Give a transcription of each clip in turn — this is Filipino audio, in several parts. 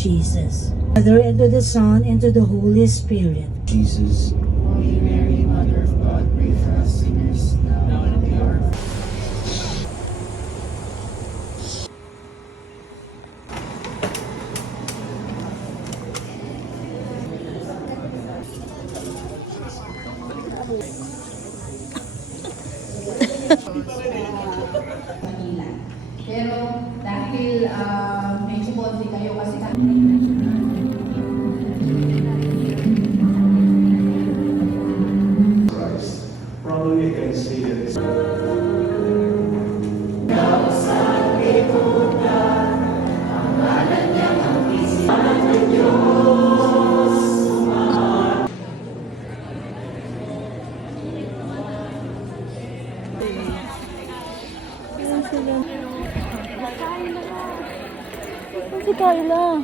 Jesus. Father, and to the Son, and to the Holy Spirit. Jesus. Holy Mary, Mother of God, pray for us sinners, now and at the hour of our death. Pero dahil medyo konti kayo kasi Probably I can say that. Si Carla.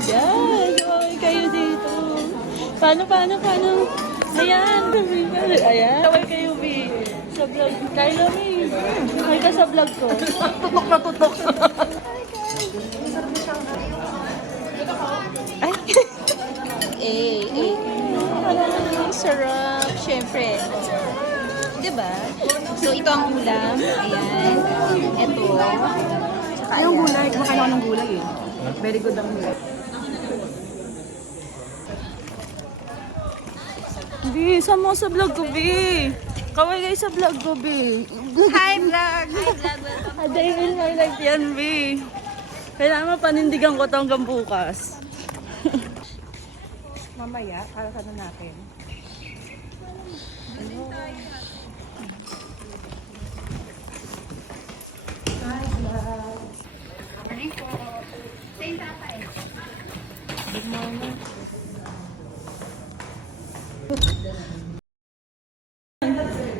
Guys, okay kayo dito. Paano? Ayan, ayan. Kaway kayo, B. Sa vlog. Carla, B. Kaway ka sa vlog ko. Tutok na tutok. Ay. Sarap. Siyempre. Diba? So, ito ang ulam. Ayan. Ito. Anong gulay? Kumakain ako ng gulay eh. Very good ang gulay. B, sama sa vlog ko, B. Kaway kayo sa vlog ko, B. Hi, vlog! Hi, vlog. A day in my life yan, B. Kailangan panindigan ko ito hanggang bukas. Mamaya, para sa natin.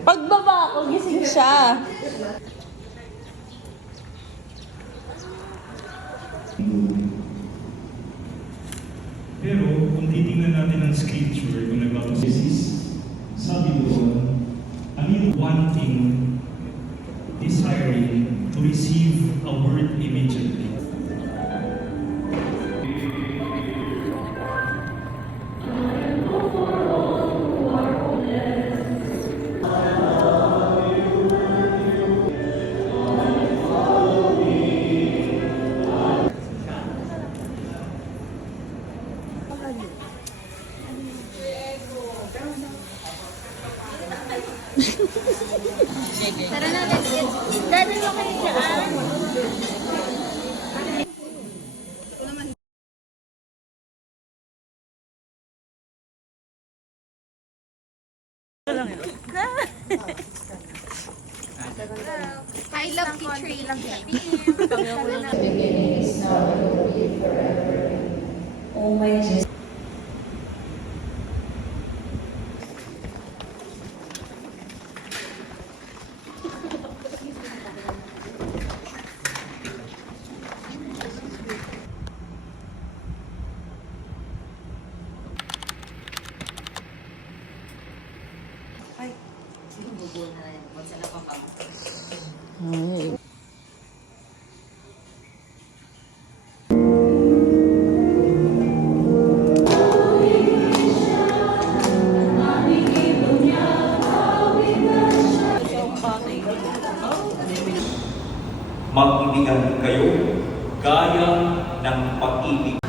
Pagbaba ko, gising siya. Pero kung titingnan natin ang scripture, kung nagpapasis, sabi doon, I'm wanting, desiring to receive a word immediately. Tara na, let's get. Dali mo kayo dyan. I love teacher lang kami. Oh my Jesus. Mag-ibigan kayo gaya ng pag-ibig.